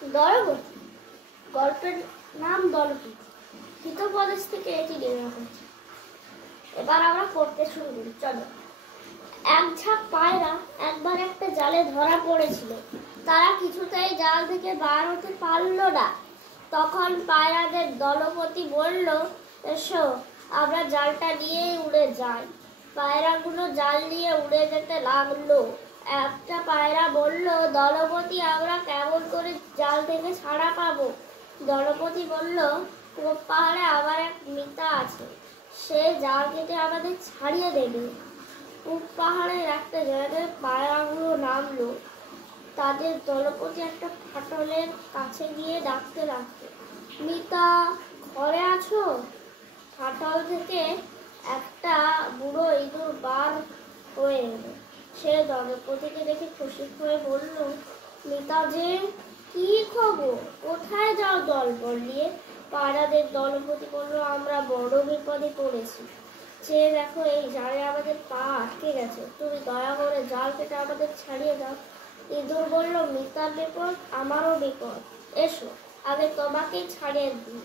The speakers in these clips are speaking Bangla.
দলপতি গল্পের নাম দলপতি। হিতোপদেশ থেকে এটি নেওয়া হয়েছে। এবার আমরা পড়তে শুরু করি, চলো। এক ঝাঁক পায়রা একবার একটা জালে ধরা পড়েছিল। তারা কিছুতেই জাল থেকে বার হতে পারল না। তখন পায়রাদের দলপতি বলল, এসো আমরা জালটা নিয়েই উড়ে যাই। পায়রাগুলো জাল নিয়ে উড়ে যেতে লাগলো। একটা পায়রা বলল, দলপতি আমরা কেমন করে জাল থেকে ছাড়া পাবো? দলপতি বলল, পূব পাহাড়ে আবার এক মিতা আছে, সে জাল কেটে আমাদের ছাড়িয়ে দেবে। পূব পাহাড়ের একটা জায়গায় পায়রাগুলো নামলো। তাদের দলপতি একটা ফাটলের কাছে গিয়ে ডাকতে লাগলো, মিতা ঘরে আছো? ফাটল থেকে একটা বুড়ো ইঁদুর বার হয়ে এলো। সে দলপতিকে দেখে খুশি হয়ে বলল, মিতা যে, কি খবর? কোথায় যাও দলবল নিয়ে? পায়রাদের দলপতি বলল, আমরা বড় বিপদে পড়েছি। চেয়ে দেখো, এই জালে আমাদের পা আটকে গেছে। তুমি দয়া করে জাল কেটে আমাদের ছাড়িয়ে দাও। ইঁদুর বলল, মিতার বিপদ আমারও বিপদ, এসো আগে তোমাকেই ছাড়িয়ে দিই।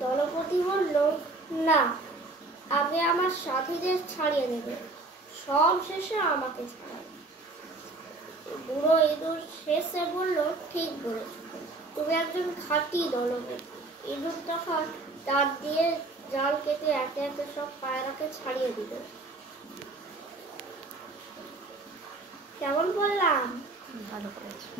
দলপতি বলল, না, আগে আমার সাথীদের ছাড়িয়ে দেবে, সব শেষে আমাকে ছাড়াবে। বুড়ো ইঁদুর শেষে বলল, ঠিক বলেছ, তুমি একজন খাঁটি দলপতি। ইঁদুর তখন দাঁত দিয়ে জাল কেটে একে একে সব পায়রাকে ছাড়িয়ে দিল। কেমন বললাম? ভালো করেছো।